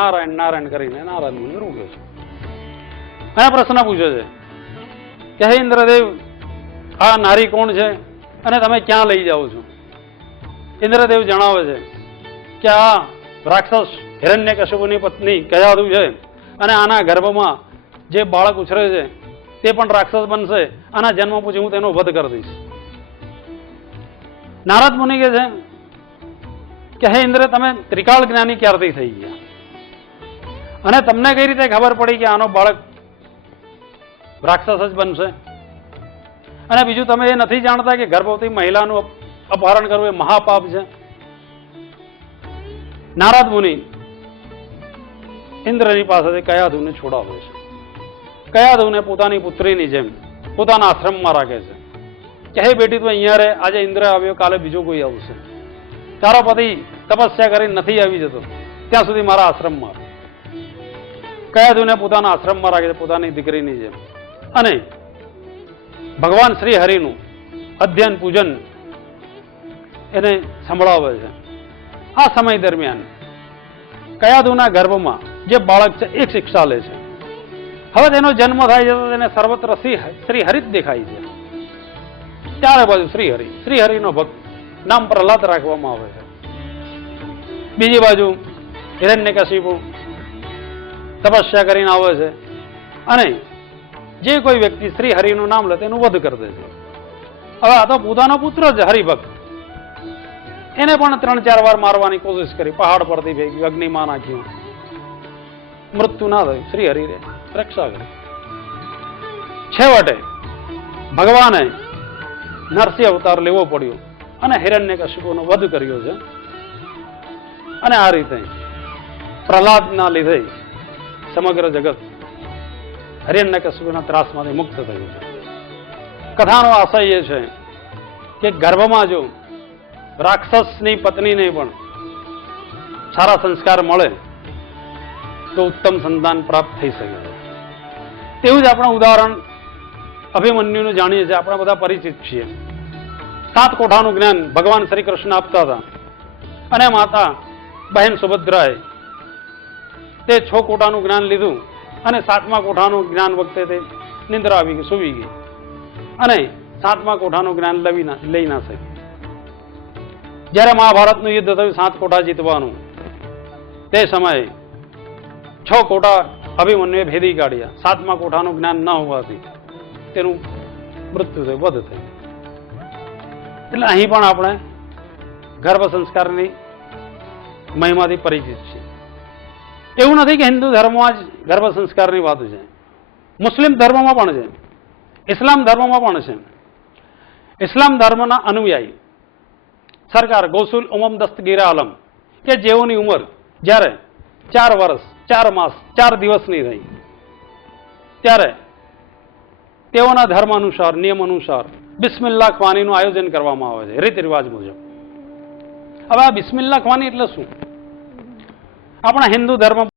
નારાયણ નારાયણ કરીને નારાયણ મુનિ રૂક્યો છે. અને પ્રશ્ન પૂછે છે કે હે ઇન્દ્રદેવ, આ નારી કોણ છે અને તમે ક્યાં લઈ જાઓ છો? ઇન્દ્રદેવ જણાવે છે કે આ રાક્ષસ હિરણ્યકશિપુની પત્ની કયાધુ છે અને આના ગર્ભમાં જે બાળક ઉછરે છે તે પણ રાક્ષસ બનશે. આના જન્મ પછી હું તેનો વધ કરી દઈશ. નારદ મુનિ કહે છે કે હે ઇન્દ્ર, તમે ત્રિકાળ જ્ઞાની ક્યારથી થઈ ગયા અને તમને કઈ રીતે ખબર પડી કે આનો બાળક રાક્ષસ જ બનશે? અને બીજું, તમે એ નથી જાણતા કે ગર્ભવતી મહિલાનું અપહરણ કરવું એ મહાપાપ છે? નારદ મુનિ ઇન્દ્રની પાસેથી કયાધુને છોડાવે છે. કયાધુને પોતાની પુત્રીની જેમ પોતાના આશ્રમમાં રાખે છે કે હે બેટી, તું અહીંયા રહે. આજે ઇન્દ્ર આવ્યો, કાલે બીજો કોઈ આવશે. તારો પતિ તપસ્યા કરી નથી આવી જતો ત્યાં સુધી મારા આશ્રમમાં. કયાધુને પોતાના આશ્રમમાં રાખે છે પોતાની દીકરીની જેમ. અને ભગવાન શ્રી હરિનું અધ્યયન પૂજન એને સંભળાવે છે. આ સમય દરમિયાન કયાધુના ગર્ભમાં જે બાળક છે એ શિક્ષા લે છે. હવે તેનો જન્મ થાય છે તો તેને સર્વત્ર શ્રી હરિ જ દેખાય છે. ચારે બાજુ શ્રી હરિનો ભક્ત, નામ પ્રહલાદ રાખવામાં આવે છે. બીજી બાજુ હિરણ્યકશિપુ તપસ્યા કરીને આવે છે અને જે કોઈ વ્યક્તિ શ્રી હરિનું નામ લે તેનું વધ કરી દે છે. હવે આ તો પોતાનો પુત્ર જ હરિભક્ત, એને પણ 3-4 વાર મારવાની કોશિશ કરી, પહાડ પરથી ભેગી અગ્નિમાં નાખ્યું, મૃત્યુ ના થયું. શ્રી હરિ રક્ષા કરી. છેવટે ભગવાને નરસિંહ અવતાર લેવો પડ્યો અને હિરણ્યકશિપુનો વધ કર્યો છે. અને આ રીતે પ્રહલાદના લીધે સમગ્ર જગત હિરણ્યકશિપુના ત્રાસમાંથી મુક્ત થયું છે. કથાનો આશય એ છે કે ગર્ભમાં જો રાક્ષસની પત્નીને પણ સારા સંસ્કાર મળે તો ઉત્તમ સંતાન પ્રાપ્ત થઈ શકે છે. તેવું જ આપણે ઉદાહરણ અભિમન્યુનું જાણીએ છીએ. આપણે બધા પરિચિત છીએ. 7 કોઠાનું જ્ઞાન ભગવાન શ્રી કૃષ્ણ આપતા હતા અને માતા બહેન સુભદ્રાએ તે 6 કોઠાનું જ્ઞાન લીધું અને 7મા કોઠાનું જ્ઞાન વખતે તે નિંદ્રા આવી ગઈ, સૂવી ગઈ અને 7મા કોઠાનું જ્ઞાન લઈ ના શકી. જ્યારે મહાભારતનું યુદ્ધ થયું 7 કોઠા જીતવાનું, તે સમયે 6 કોઠા અભિમન્યુએ ભેદી કાઢ્યા. 7મા કોઠાનું જ્ઞાન ન હોવાથી તેનું મૃત્યુ થયું, વધ થયું. એટલે અહીં પણ આપણે ગર્ભ સંસ્કારની મહિમાથી પરિચિત છીએ. એવું નથી કે હિન્દુ ધર્મમાં જ ગર્ભ સંસ્કારની વાત છે. મુસ્લિમ ધર્મમાં પણ છે, ઇસ્લામ ધર્મમાં પણ છે. ઇસ્લામ ધર્મના અનુયાયી સરકાર ગૌસુલ ઉમમ દસ્તગીરા આલમ કે જેઓની ઉંમર જ્યારે 4 વર્ષ 4 માસ 4 દિવસની થઈ ત્યારે તેઓના ધર્મ અનુસાર, નિયમ અનુસાર બિસ્મિલ્લાહ ખ્વાનીનું આયોજન કરવામાં આવે છે રીત રિવાજ મુજબ. હવે આ બિસ્મિલ્લાહ ખ્વાની એટલે શું? આપણા હિન્દુ ધર્મ